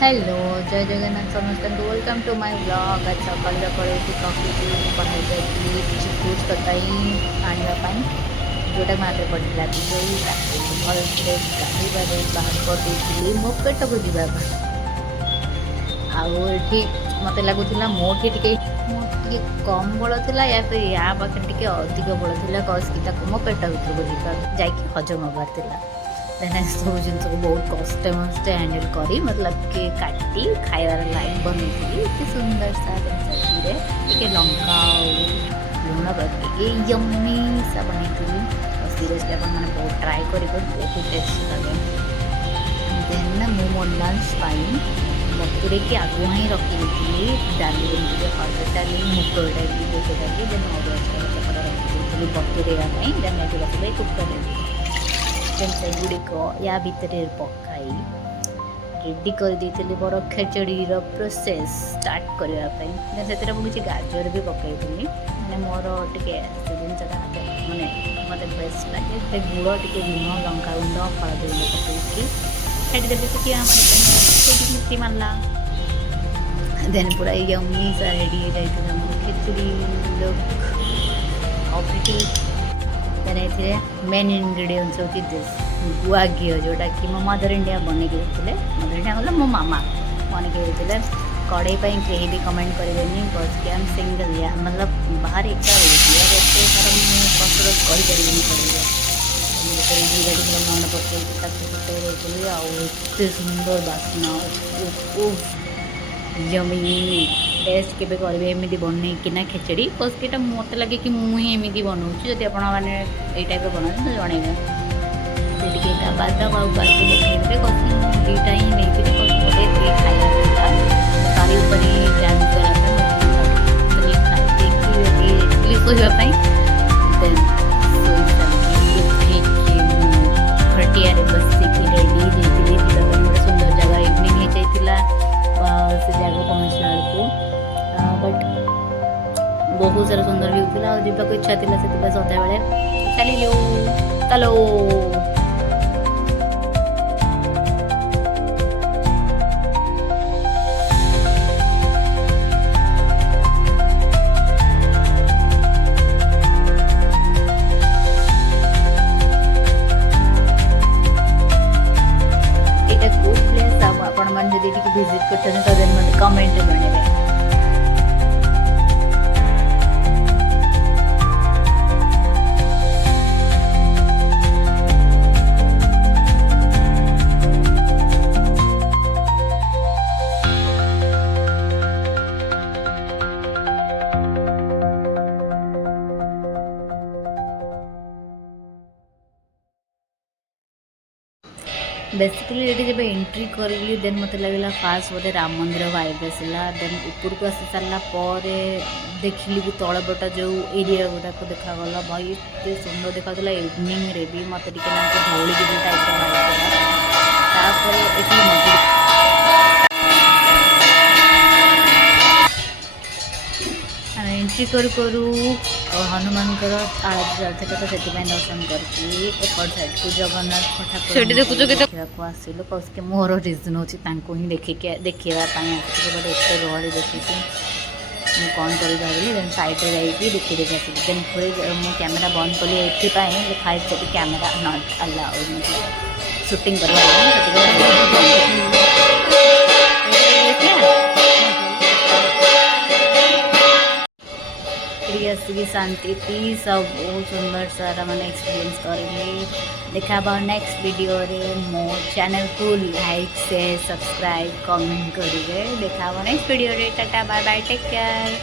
Hello जय जगन्नाथ समस्त welcome to my blog. आज सकाल सकाल कॉफी बाहर जाइए किसी फ्रुट्स तकाई आने जोटा मात्र पड़ा पिजई भलसे गाधोबारे बाहर करदे मो पेट को जावाई आठी मत लगुला मोटी टे कम बल था या फिर या पाखे टे अधिक बल था कस मो पेट भर जा हजम हबार सब जिन को बहुत कष्टे मस्ते हैंडल करी मतलब कि काटी खाइबार लाइक बनई सुंदर सा टे लंका लुण पकड़े यम्मी सा बनई सीरियसली अपन मैंने बहुत ट्राए कर बहुत टेस्ट लगे। देन मु मो लंच टाइम बतुरे कि आगुआ ही रखी थी डाली जमी हरद डाली मुग डाली बुट डाली देन अरुआ रखी बतुरे देन रखी कुकर से गुड़िक या भितर पकाई रेडी कर देती मोर खेचड़ी प्रोसेस स्टार्ट करने से मुझे गाजर भी पकई मैंने मोर टे जिनसा मैंने मत बेस्ट लगे गुड़ टे लुण लंका गुंड हलदी गुंड पकई छाड़देवी से मिट्टी मारला देन पूरा यम्मी सा रेडी हो जाए खिचड़ी लुक ऑफिटी देन मेन इनग्रेडिएंट्स होची दिस गुआ घी जोटा कि मो मदर इंडिया बने के देते मदर इंडिया मतलब मो मामा बने के देते कड़े कहीं भी कमेंट करेंगे बस कि हम सिंगल या मतलब बाहर एक सारा कसरत कर मन पकड़ आते सुंदर बास्ना यमी टेस्ट के करेंगे बनई कि खेचड़ी बस कि मत लगे कि मुझे एमती बनाऊँ जब आपने ये टाइप बनाते तो जनइबे बादाम आउ काजू पकड़े कस दुईटा ही नहीं खाया सारी डांस सोवाई देन खटिया बसिक रेडी थी सुंदर जगह इवनिंग हो जाता से जगह पहुँचला बट बहुत सारा सुंदर भी होता और जावाक इच्छा थी से सदा बेले चलो विजिट करते तो देन मत कमेंट जनइबे। बेसिकली ये जब एंट्री करी देन मत लगे फास्ट बोले राम मंदिर वाइब आसला देन ऊपर को आसी सारापर देखिली कि तलपट जो एरिया गुड़ाक देखागला भाई एत सुंदर देखा इवनिंग रे भी मत धौली टाइप एंट्री करू हनुमान आरती चलता तो से दर्शन करके साइड को जगन्नाथ देखा आसिलु कौन मोर रिजन होती ही देखापी बट एत गहली देखी कौन कर भाविली देन सैड्रे जाइए देखी देखी आसली देन फिर मुझे कैमेरा बंद कली ये लिखाई कैमेरा नॉट अलाउड शूटिंग कर आसिक शांति थी सब बहुत सुंदर सारा मैंने एक्सपीरियंस करेंगे देखा नेक्स्ट वीडियो रे मो चैनल को लाइक शेयर सब्सक्राइब कमेंट करेंगे देखा नेक्स्ट वीडियो रे टाटा बाय बाय टेक केयर।